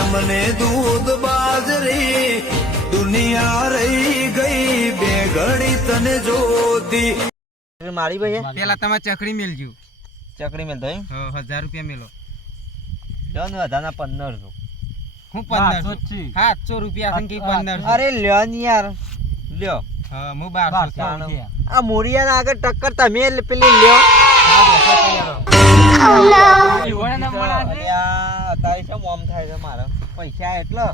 અમને દૂધ બાજરી દુનિયા રહી ગઈ બે ઘડી તને જોતી. મારી ભાઈ પેલા તમારે ચકડી મેલજો. ચકડી મેલ દઈ 1000 રૂપિયા મેલો. લ્યો ને વધારના 1500. હું 1500 700 રૂપિયા છે કે 1500. અરે લ્યો ને યાર લ્યો. હા હું 1200. આ મોરિયાના આગળ ટક્કર તમે પેલી લ્યો. અત્યારે શું મોમ થાય છે મારે પૈસા એટલે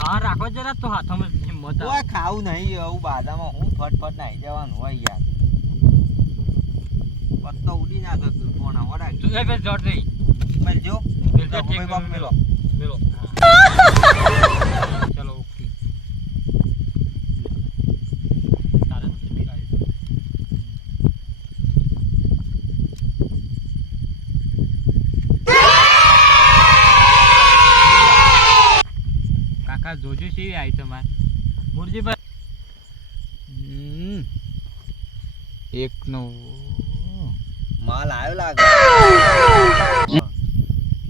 હા રાખો જરા તો હાથમાં હિંમત આવે. ખાવું નહીં એવું બાદામાં હું ફટફટ નાઈ જવાનું હોય યાર. પત્તો ઉડી ના જતું કોણ વડા તું એ બે જોડ દે મેલજો ભાઈ બાપ મેલો મેલો. ચલો ઓકે. તારે તો બિગાડી. કાકા જોજો કેવી આવી તમાર મુરજીભાઈ. એક નો માલ આવ્યો લાગે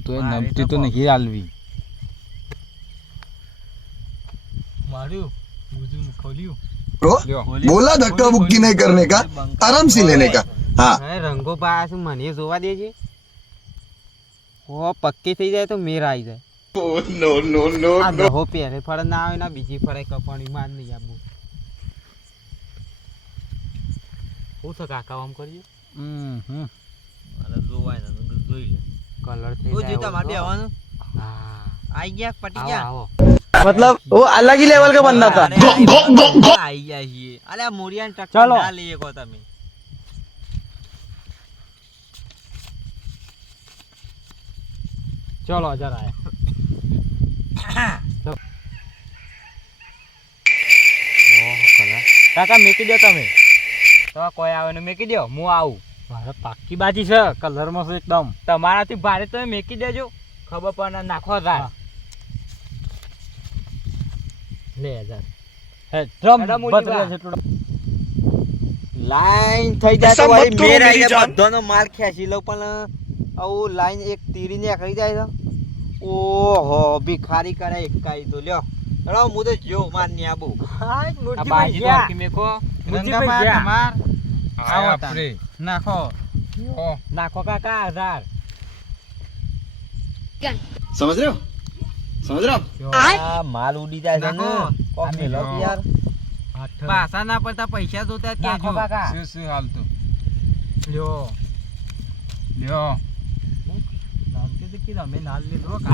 તો એ નમતી તો નહીં આલવી. માર્યું મુજુમ ખોલ્યું. बोला धक्का बुक्की नहीं करने का, आराम से लेने का. हाँ રંગો પાસ મને જોવા દેજે. ઓ પક્કી થઈ જાય તો મેર આવી જાય. नो नो नो આ દહો પહેલે ફળ ના આવે ને બીજી ફળે કપાણી માં નહીં આપવું. હું તો કાકા આમ કરજો. અરે જોવાય ને જોઈ લે કલર થઈ જાય. તમારે આવવાનું. હા આઈ ગયા પટી ગયા. मतलब वो अलग ही लेवल का बंदा था. આઈ ગયા છીએ. અલે આ મોરિયાન ટક્કર ના લઈએ કો તમે. ચલો જરા કાકા મેકી દો તમે તો કોઈ આવે ને મેકી દો હું આવું. મારે પાક્કી બાજી છે કલરમાં છે એકદમ. તમારાથી ભારે તમે મેકી દેજો ખબર પડે નાખો જા લે જા. હે ડ્રમ બતરા જેટલો લાઈન થઈ જાય તો વળી મેર આઈ જાય. બધાનો માલ ખેંચી લઉં પણ આવું લાઈન એક તીરી ને આખરી જાય છે. ઓહો ભિખારી કરે એકાઈ તો લ્યો. રો હું તો જો માર ને આબુ. આ બાજી તો આખી મેકો રંગાબા તમાર આવો આપણે નાખો નાખો કાકા 1000. समझ रहे हो, समझ रहे हो. આ માલ ઉડી જાય છે ને કોક મેલો યાર. પાસા ના પડતા પૈસા જોતા ત્યાં જો કાકા શું હાલતું લ્યો લ્યો.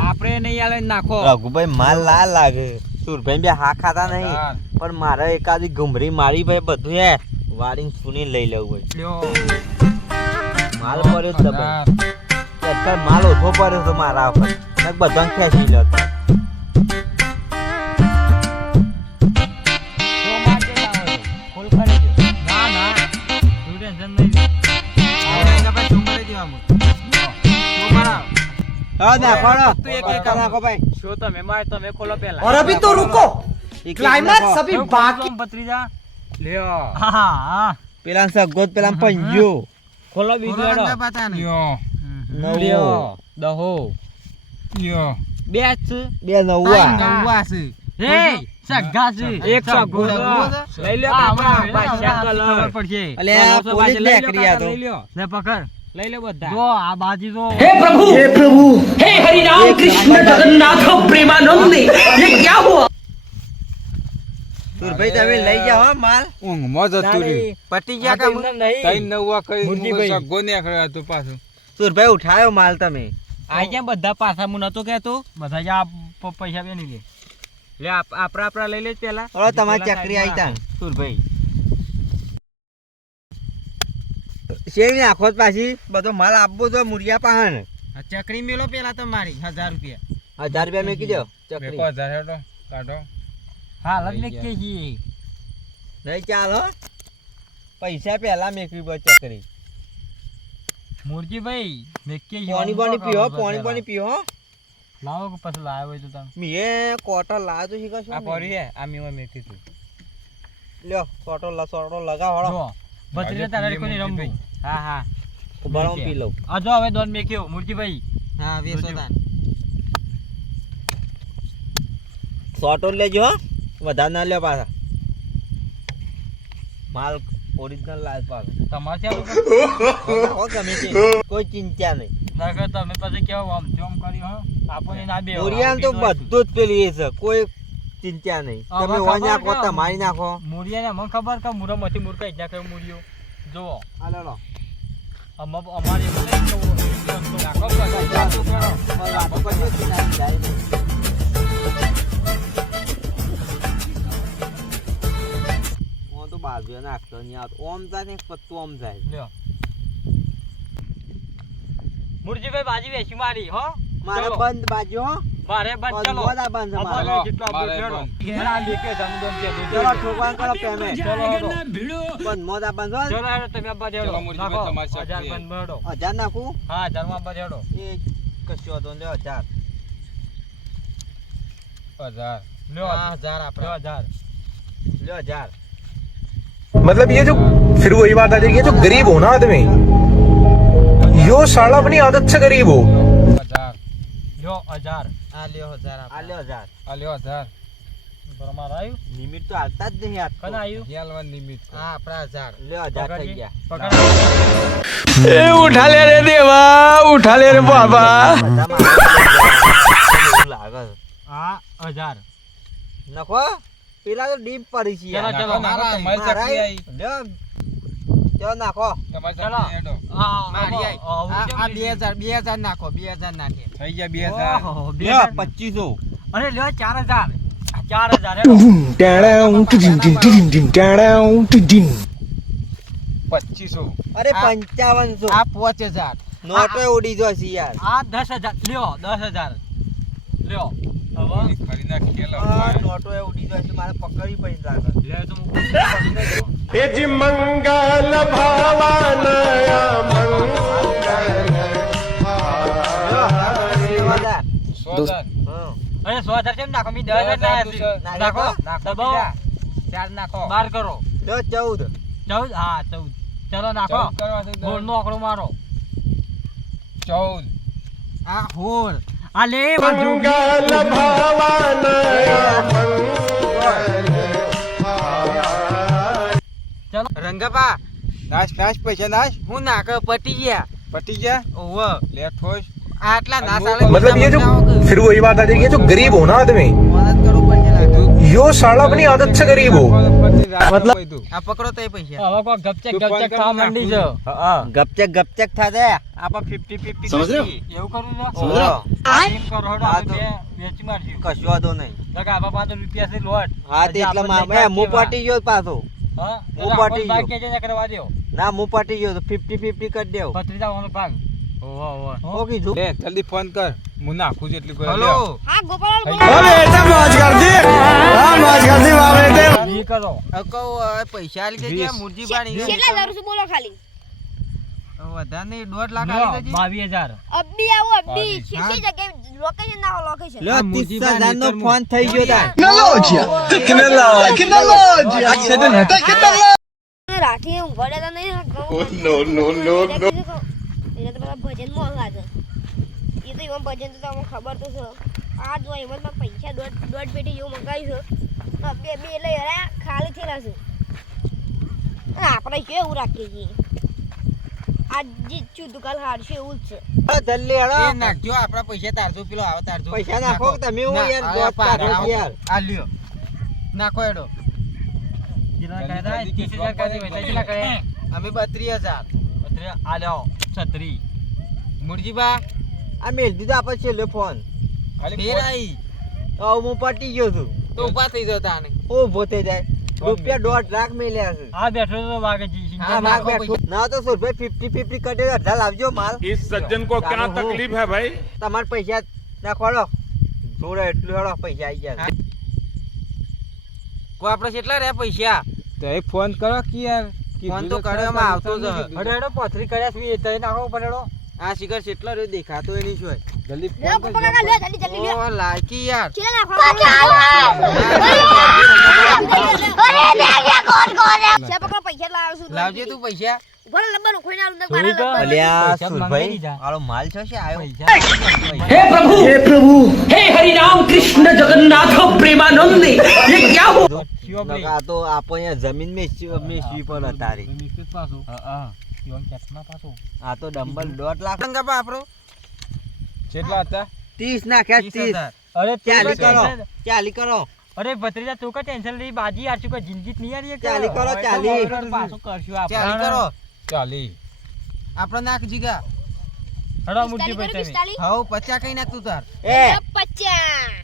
આપણે નહીં આલે નાખો. રઘુભાઈ માલ ના લાગે. સુરભાઈ બે હા ખાતા નહીં પણ મારે એકાદી ઘુમરી મારી ભાઈ બધું હે વાડીને સુની લઈ લેવું લ્યો. માલ પડ્યો જ ભાઈ. અત્યારે માલ ઓછો પડ્યો તો મારા ઉપર બધા ખેંચી લે. और अभी तो रुको, क्लाइमैक्स अभी बाकी. ભત્રીજા લ્યો. પેલા સગોત પેલા પંજો ખોલો બીજો લ્યો. લ્યો દહો લ્યો. બે બે નવા છે હે સગા છે એક સગો લઈ લ્યો કાકા. પાછા કલર પડશે. અલે આ પોલીસ લેકરી આ તો. લઈ લ્યો લે પકડ લઈ લે બધા. જો આ બાજી જો. हे प्रभु, हे हरि राम कृष्ण जगन्नाथ प्रेमानंद, ये क्या हुआ? સુરભાઈ તમે લઈ જાઓ હો માલ. ઊંઘ મજ તુરી પટી ગયા કામ તઈ નવા કઈ સગો ને આખરે હતું પાછું. સુરભાઈ ઉઠાયો માલ તમે. આ કેમ બધા પાછા હું નતો કહેતો બધા જ પૈસા બે નહીં લે આપણા લઈ લે પેલા. હવે તમારી ચકરી આવી તા સુરભાઈ. શેવી નાખો પાછી બધો માલ આપવો તો મુરિયા પાહન. ચકરી મેલો પેલા તમારી 1000 રૂપિયા. 1000 રૂપિયા મેકી દો ચકરી. કાઢો હાલ જ મેકીએ છીએ. નહીં ચાલો પૈસા પહેલા મેકવી પડે ચકરી. મુરજીભાઈ મેકીએ છીએ. પાણી પાણી પીઓ. લાવો કે પછી લાવ્યો હોય તો તમે. મીએ કોટર લાવ્યો તો શીખો છો. આ પડી હે આ મીમાં મેકી તું. લ્યો કોટર લગાવ હળો. જો બત્રીને તારે કોની રમવું. હા ઉભારો પી લઉં. આ જો હવે દોન મેક્યો મુરજીભાઈ. હા વેસો તાન શોર્ટો લેજો હો વધારે ના લ્યો પાછા માલ ઓરિજિનલ લાલ પાછો તમારે ચાલુ હો ગમે તે કોઈ ચિંતા નહીં ના કર તમે પછી કેવું આમ જોમ કર્યું હો આપણને ના બે મોરિયાન તો બધું જ પેલું એ છે કોઈ ચિંતા નહીં તમે ઓય નાખો તમારી નાખો મુરિયાને મને ખબર કે મુરામાંથી મુરકા જ નાખે મુરિયો જુઓ હાલો લો અમારી નાખો વાતો કરજો કે ના જાય નહીં. હું તો બાજુ નાખતો નહીં આવતો ઓમ જાય ને પત્તું ઓમ જાય લ્યો મુરજીભાઈ બાજી વેચી મારી હો મારે ચલો. બંધ બાજુ હો મારે બસ ચલો બધા બંધ છે મારે. અમારે જેટલો આપણે ફેરો આ લેકે જમદમ કે ચલો ઠોકવાન કરો પેમેન્ટ ચલો હેડો બંધ મોદા બંધ હો. ચલો હેડો તમે અબ્બા દેડો નાખો 1000 બંધ મેળો 1000 નાખું હા 1000 માં અબ્બા દેડો એ કશો હતો લ્યો 1000 લ્યો હા, 1000 આપણે લ્યો 1000 લ્યો 1000 मतलब ये जो फिर वही बात आ जाएगी ये जो गरीब हो ना आदमी यो साला अपनी आदत से गरीब हो લ્યો 1000 આ લ્યો 1000 આ લ્યો 1000 બરાબર આવ્યું લિમિટ તો હાલતા જ નહીં આ કને આવ્યું હા આપણા 1000 લ્યો 1000 થઈ ગયા પકડ उठा ले रे देवा उठा ले रे बाबा બધામાં એવું લાગે છે. આ 1000 નખો પેલા તો ડીપ પડી છે ચલો યાર. ચલો મારા લ્યો ચલો નાખો ચલો હા મારી આઈ. આ 2000 નાખો 2000 નાખે થઈ ગયા 2000 લ્યો 2500 અરે લ્યો 4000 4000 હેડો અરે 5500 આ 5000 નોટો ઉડી જશે યાર આ 10000 લ્યો 10000 લ્યો હવે આ નોટો ઉડી જશે મારે પકડી પડી લાગે લે તો અરે 100000 કેમ નાખો મી 10000 નાખો દબાવો 4 નાખો 12 કરો લ્યો 14 14 હા 14 ચલો નાખો ગોળ નો આંકડો મારો 14 આ હોલ આ લે ચલો રંગપા નાશ પૈસા નાશ હું નાખ પટી ગયા ઓવ લે ઠોસ આટલા ના સાલે मतलब ये जो फिर वही बात आ जाएगी ये जो गरीब हो ना आदमी મદદ કરું પૈસા લાગે यो साला अपनी आदत से गरीब हो मतलब આ પકડો તે પૈસા હવે કો ગપચક ખાવા માંડી છે ગપચક થાદે આપા 50-50 સમજ રહ્યો એવું કરું છો સમજ રહ્યો એમ કરો હેડો હા આપણે તો. વેચી મારશું કશો વાંધો નહીં લગા આપા પાસે રૂપિયા છે લોટ હા તે એટલે હું પટી ગયો પાછો હા હું પાટી ગયો. બાકી જે કરવા દ્યો ના હું પટી ગયો તો 50-50 કરી દેવ ભત્રીજા વાનો ભાગ ઓહો ઓહો ઓ કીધું જલ્દી ફોન કર હું નાખું જેટલી કોઈ હેલો હા ગોપાલ ઈ કરો અકો પૈસા આલી દેજે મુરજી પાણી કેટલા જરૂર છે બોલો ખાલી વધારે નહીં 1.5 લાખ લ્યો, આલી દેજે 22000 અબ્બી આવો અબ્બી છે જગ્યાએ લોકેશન નાખો લોકેશન લ્યો 30000 નો ફોન થઈ ગયો તાર રાખી હું ઘરે તો નહીં એને તો બધા ભજન માં લાગે એ તો એમાં ભજન તો તમને ખબર તો છે આ જો એમાં પૈસા દોઢ પેટી જેવું મંગાવ્યું છે બે લઈ હરા ખાલી થયેલા છે આપણે કેવું રાખીએ છીએ આ જીતશું દુકાન હારશું એવું જ છે જલ્દી હેડો એ નાખજો આપડા પૈસા તારજો પેલો આવે તારજો પૈસા નાખો તમે હું યાર ના, દોસ્ત પાડો, કાઢો યાર આ લ્યો નાખો એડો જેટલા કાયદા 30000 કાયદા વેચાઈ જેટલા કરે અમે 32000 આ લ્યો 36 મુરજીબા આ મેલ દીધો આપણે છેલ્લો ફોન ફેર આઈ હવે હું પટી ગયો છું તો ઉભા થઈ જાવ તાને ઊભો થઈ જાય રૂપિયા 1.5 લાખ મેલ્યા છે આ બેઠો તો વાગજી હા ભાગ બેઠો ના તો સુરભાઈ 50-50 કરી દેજો 18 લાવજો માલ इस सज्जन को क्या तकलीफ है भाई તમાર પૈસા નાખવાડો થોડો એટલું હેડો પૈસા આવી ગયા કો આપણે કેટલા રહ્યા પૈસા તો એક ફોન કરો કે યાર ફોન તો કરવામાં આવતો જ હે. અરે એડો પથરી કર્યા છે એ તઈ નાખો પડેડો આ શિખર કેટલો રહ્યો દેખાતો એની શું जल्दी લે ગોપાલ કાકા લે જલ્દી જલ્દી લે ઓ લાયકી યાર ચીલા નાખો પકડો પૈસા લાવ્યો છું લાવજે તું પૈસા ભલે લબર ઉખોઈને આલું ને જોઈ તો? મારા લબર અલ્યા પૈસા સુરભાઈ મંગાઈ દીધા. આલો માલ છે છે આયો हे प्रभु हे हरि राम कृष्ण जगन्नाथ प्रेमानंद ये क्या हुआ નકર આ તો આપણે જમીન મેચવી પર તારી આ તો ડમ્બલ 1.5 લાખ રંગાબા આપણો કેટલા હતા 30 નાખ્યા 30 અરે તું ચાલી તો કરો tension- ચાલી કરો અરે ભત્રીજા તું કા ટેન્શન લઈ બાજી યાર શું જિંદગી જ નહીં યાર એ ચાલી કરો, ચાલી. પાછું કરશું આપણે ચાલી કરો ચાલી આપણો નાખ જીગા હડો મુઠ્ઠી ભાઈ તમે પિસ્તાલીસ હવ 50 કઈ નાખ તું તાર એ 50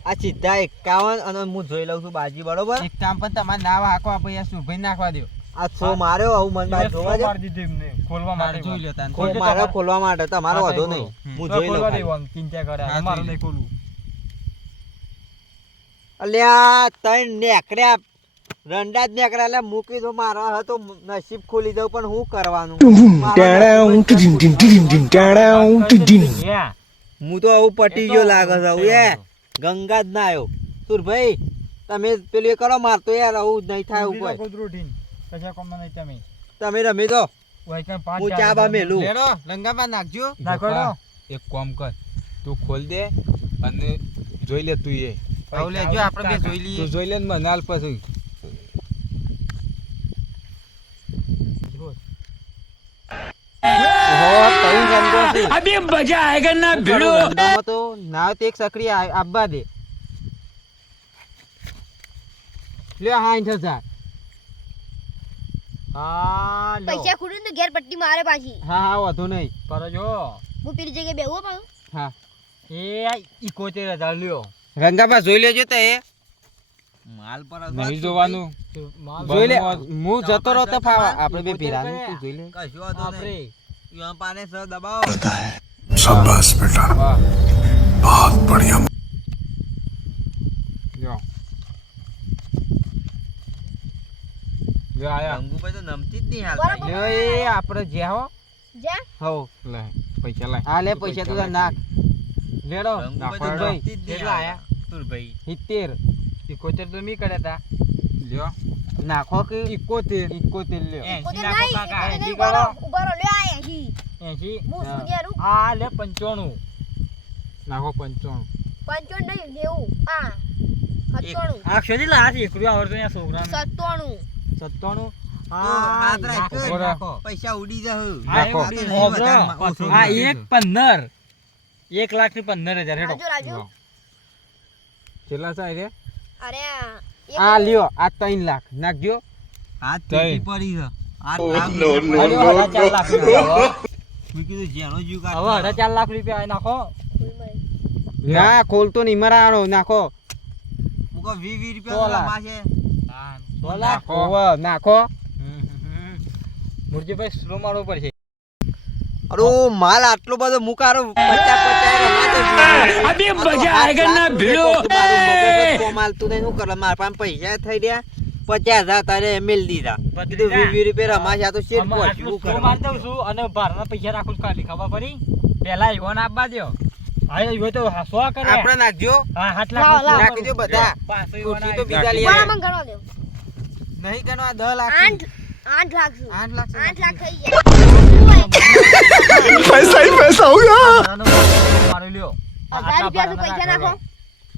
આ સીધા 51 અને હું જોઈ લઉં છું બાજી બરોબર એક કામ પણ તમારે નાવ હાકો આપો યાર સુરભાઈ નાખવા દો આ છો માર્યો આવું મન બાર જોવા દે મારી દીધી એમને ખોલવા માટે જોઈ લો તાન ખોલ. મારે ખોલવા માટે તમારો હા, વાંધો તો નહીં ખોલો. હું જોઈ લઉં ખોલવા ખાલી. દેવાનું, ચિંતા કરે હા, મારું જોઈ નહીં ખોલવું અલ્યા તઈ નેકડ્યા રંડા જ નેકડ્યા એટલે મૂકી દો મારા હતો નસીબ ખોલી દઉં પણ હું કરવાનું યા હું તો આવું પટી ગયો લાગે છે આવું એ તો ગંગા જ ના આવ્યો સુરભાઈ તમે પેલું એ કરો મારતો યાર આવું નહીં થાય એવું કોઈ કૂતરું ઢીન. કશા કામમાં નહીં તમે તમે રમી દો ઓય કાંઈ પાંચ હું ચાર ચા બા મેલું લેડો લંગાબા નાખજો નાખો લો. એક કામ કર તું ખોલ દે અને જોઈ લે તું એ આવ લેજો આપણે બે જોઈ લઈએ તું જોઈ લે ને મને હાલ પછી अभी मजा आएगा ना भिड़ो રંગામાં તો નાવ તે એક સકડી આપવા દે લ્યો 60,000 હા લો. પૈસા ખુડીને તો ઘેર પટ્ટી મારે પાછી હા હા વાંધો નહીં કરો જો હું પેલી જગ્યાએ બેહું પાછું હા એ 71,000 લ્યો રંગાબા જોઈ લેજો તો એ માલ પર નહીં જોવાનું જોઈ લે બરોબર. હું જતો રહો તો ફાવા આપણે બે ભેરા તું જોઈ લે કશું વાંધો આપણે નહીં યુવા પાને સ દબાવો शाबाश बेटा વાહ बहुत बढ़िया જો જો આયા રંગુભાઈ તો નમતી જ નહીં હાલ બરાબર. લ્યો એ આપણે જ્યાં હો જા હો લે પૈસા લાય હા લે પૈસા તું તાર નાખ લેડો રંગુભાઈ તો નાખો નમતી જ નહીં કેટલા હાલ. સુરભાઈ 70 71 તો મી કર્યા તા લ્યો નાખો કે 71 71 લ્યો 80 પોતે નાખો નહીં, કાકા પોતે 80 નહીં, કરો ઉભા રહો, લે આ 80. 80 હું સુધ્યારું. આ લે 95 નાખો 55 55 નહીં, 90. આ, 97. આ ક્ષેત્રે લાશ એકરું આવડતું યા છોકરાને 97. 97 તો હાથ રાખ, નાખો. નાખો. પૈસા ઉડી જાહે. નાખો. આ તો નહીં વધારે ઓછું આ નહીં. 1.15 1,15,000 હેડો રાજુ, રાજુ. કેટલા થાય રે અરે આ, એક આ લ્યો આ 3 લાખ નાખજો હાથ તઈ. તૂટી પડી છે. હાથ હવે લાગ. 4 લાખ રૂપિયા મેં કીધું જેનો જીવ હવે કાઢતો. 4 લાખ રૂપિયા નાખો ફૂલમાં. ના ખોલતો નહીં મરાણો નાખો હું કહું 20 સો રૂપિયા લાખ. રમાશે. 100 લાખ ઓવે નાખો મુરજીભાઈ સ્લો મારવો પડશે અરે માલ આટલો બધો મુકારો 50 अभी मजा आएगा ना भिड़ो માલ તું નહીં શું કરે મારા પાસે પૈસા થઈ ગયા 50,000 તારે મેલ દીધા કીધું 20 રૂપિયા રમાશે આ તો શેર આમાં પહોંચ્યું આટલું કરે સ્લો મારી દઉં છું અને ભારના પૈસા રાખું છું ખાલી ખબર પડી પેલા ઈવોને આપવા દ્યો હા ઈવો તો 100 કરે આપણે નાખજો હા 8 લાવો, લાખ લાવો. નાખજો બધા. પાછો ખુરશી ઈવોને તો બીજા લઈ બરાબર, આવ્યા. મને ગણવા દો. નહીં ગણવા 10 લાખ છે. 8 લાખ છું. 8 લાખ છે. 8 લાખ થઈ ગયા. पैसा ही पैसा होगा ભાડાનો મારો લ્યો 1000 રૂપિયા તો પૈસા નાખો.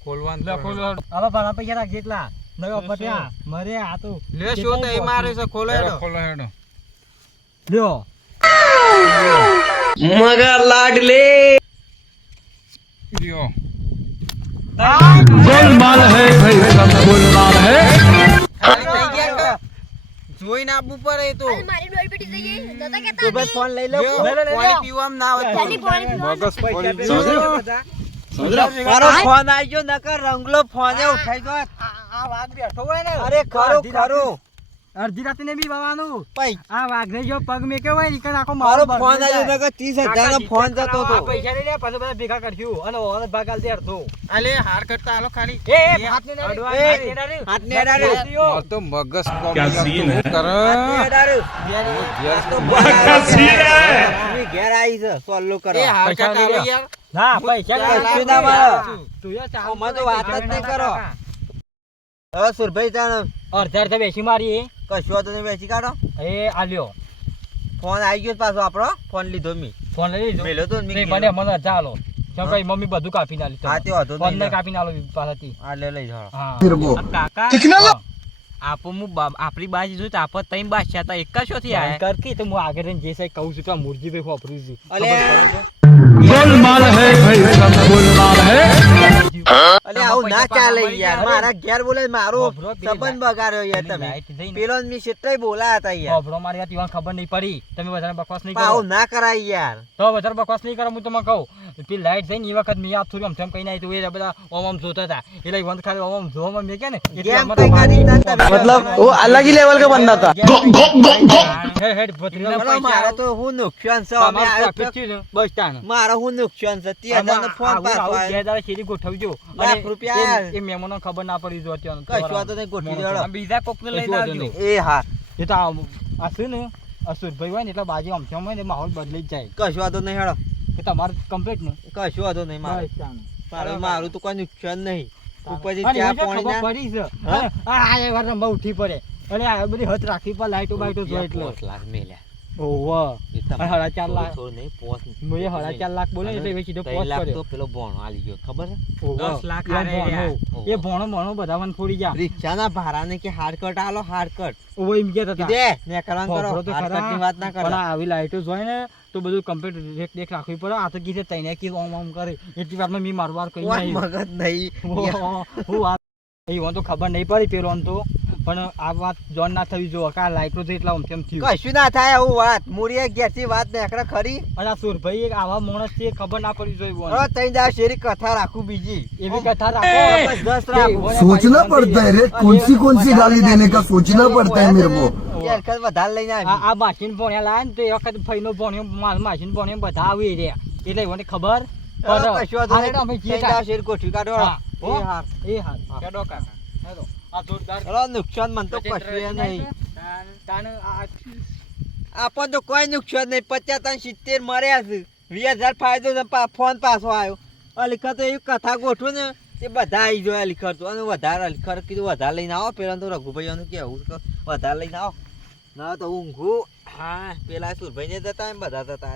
ખોલવાનું લે ખોલો હવે ભાડા પૈસા રાખ જેટલા નવો પટ્યા મરે આ તો લ્યો શું તો એ મારે છે ખોલો હેડો હેડો ખોલો હેડો લ્યો मगर लाडले લ્યો गोलमाल है भाई सब गोलमाल है ખાલી થઈ ગયા કે? જોઈને આપવું પડે એ તો આજે મારી ડોલ પેટી થઈ ગઈ. નતા કહેતા તો ભાઈ હતી. ફોન લઈ લો લ્યો, લે, લે, લે, પાણી લે. પીવામાં ના આવે જલ્દી પાણી પીવાનું. મારો ફોન આવી ગયો નકર રંગલો ફોને ઉઠાઈ ગયો આ વાઘ બેઠો હોય ને અરે ખરું ખરું અડધી રાતે ને બી બાવાનું પૈ આ વાઘને જો પગ મેકે હોય ને આખો મારો ફોન આવ્યો નકર 30,000 નો ફોન જતો હતો પૈસા લઈ લે પછી બધા ભેગા કરશું અને ઓને ભાગાલ દે અડધો અલે હાર કરતા હાલો ખાલી એ હાથને ના એ, અડવા હાથને અડાડ્યો. માર તો મગજ કોમ કરે હાથને અડાડ્યો. ઘેર તમે ઘેર આવી છે સોલ્લો કરો એ હાર પૈસા કરતા લઈ હાલો લે. યાર ના પૈસા ચાલ, લઈ લે. ના મારો. તું યાર ચાલ આમાં તો વાત જ નહીં કરો. હવે સુરભાઈ તાણ અડધા અડધા બેસી મારી કશું હતું નહીં બેસી કાઢો એ આલ્યો ફોન આવી ગયો પાછો આપણો ફોન લીધો મી ફોન લઈ લીધો મેલ્યો તો ને નહીં, મી મને મને ચાલો કઈ મમ્મી બધું કાપી ના લીધું હા તે વાંધો ફોન નહીં ને લે. કાપી ના લો પાછાથી આ લે લઈ જાઓ હા मेरे को કાકા दिखना लो આપો હું આપણી બાજી જોઈ તો આપો તઈ બાદશાહ હતા એક જ શોથી આયા કર કે તો હું આગળ રહીને જે સાહેબ કહું છું તો આ મુરજી ભાઈ વાપરું છું અલે गोलमाल है भाई सब गोलमाल है અલે આવું ના ચાલે યાર અરે. મારા ઘેર બોલે મારો બાબરો, પેલી સંબંધ બગાડ્યો યાર પેલી તમે લાઈટ જઈને. પેલો મી શેટ્ટાઈ બોલાયા હતા યાર બાબરો મારી વાત ઈવાન ખબર નહીં પડી તમે વધારે બકવાસ નહીં પણ કરો આવું ના કરાય યાર તો વધારે બકવાસ નહીં કરો હું તમને કહું પેલી લાઈટ જઈને એ વખત મેં યાદ થોડી આમ કઈ ના આવ્યું એ બધા ઓમ ઓમ જોતા હતા એટલે ઈવન ખાલી ઓમ ઓમ જોવામાં મેં કે ને એટલે ગેમ અમારે કઈ કાઢી તા તમે. મતલબ वो अलग ही लेवल का बंदा था હેડ હેડ ભત્રીના બોલો, પૈસા મારે તો હું નુકસાન છે અમે તમારે આવ્યો ટ્રાફિક થયું ને, બસ સ્ટેન્ડ મારે હું નુકસાન છે 30,000 નો ફોન પાછો આવ્યો. 2000 શેરી ગોઠવજો લાખ અને રૂપિયા. એ મહેમાનો ખબર ના પડી જો અત્યારે કશું વાંધો નહીં, ગોઠવી દેવાનો. આ બીજા કોકને લઈને આવજો એ હા એ તો આ છે ને અસુરભાઈ હોય ને એટલે બાજુ આમ હોય ને માહોલ બદલી જ જાય કશું વાંધો નહીં હેડો કે તમારે કમ્પ્લીટ ને કશું વાંધો નહીં મારે બસ સ્ટેન્ડ. મારું તો કોઈ નુકસાન નહીં ઉપરથી અને ચા એમાં પાણી ખબર ના પડી છે હા? અને આ એક વાર રમવા ઉઠી પડે અને આ બધી હદ રાખી પર લાઈટો બાઈટો જોઈ એટલે લાખ મેલ્યા ઓહો અને સાડા 4 લાખ થોડું નહીં પોસ મેં 4.5 લાખ બોલે એટલે એ સીધો પોસ્ટ લાખ કર્યો તો પેલો ભોણો આલી ગયો ખબર છે ઓહો. 10 લાખ એ હારે ભણો. એ ભણો ભણો બધા મને ફોડી ગયા રિક્ષાના ભાડાને કે હાર્ડ કટ આલો હાર્ડ કટ ઓહો એમ કહેતા હતા કીધે ને કરવાનું કરો ખોખરો તો હાર્ડ ખરા. કટની વાત ના પણ કરો આ આવી લાઈટો જોઈ ને તો બધું કમ્પ્લીટ રેક દેખ રાખવી પડે આ તો કીધે તઈને કે ઓમ ઓમ કરે એટલી વારમાં મી મારવાર કરી કોઈ નહીં મગજ નહીં હું આ એ તો ખબર નહીં પડી પેલો તો પણ આ વાત જોન ના થવી જો કે આ લાઈટો છે એટલા ઓમ થયું કશું ના થાય આવું વાત મૂળિયા ઘેરથી વાત નીકળે ખરી અને આ સુરભાઈ એક આવા માણસ છે ખબર ના પડી જોઈએ બોલ. હવે તઈ જા શેરી કથા રાખું બીજી એવી કથા રાખો બસ 10 રાખું सोचना पड़ता है रे कौन सी गाली देने का सोचना पड़ता है मेरे को યાર કદ વધારે લઈને આવી આ માસીન ભણ્યા લાયા ને તો એ વખત ફઈનો ભણ્યો માસીન ભણ્યો બધા આવી રહ્યા એટલે મને ખબર હવે કશું વાંધો આ નહીં. એટલે અમે તઈ જઈએ જા શેરી ગોઠવી કાઢો હા. એ હાર એ હાલ કેડો કાકા હેલો આ જોરદાર ચલો નુકસાન મન તો કશું નહીં તાણ આ આપણ તો કોઈ નુકસાન નહીં 50 અને 70 મર્યા છે 20,000 ફાયદો છે ફોન પાછો આવ્યો અલીખર તો એવી કથા ગોઠવું ને તે બધા આવી જોયા અલીખર તો અને વધારે અલીખર કીધું વધારે લઈને આવો પેલા તો રઘુભાઈ કેવું કે વધારે લઈને આવો ના તો ઊંઘું હા પેલા સુરભાઈ ને જતા એમ બધા જતા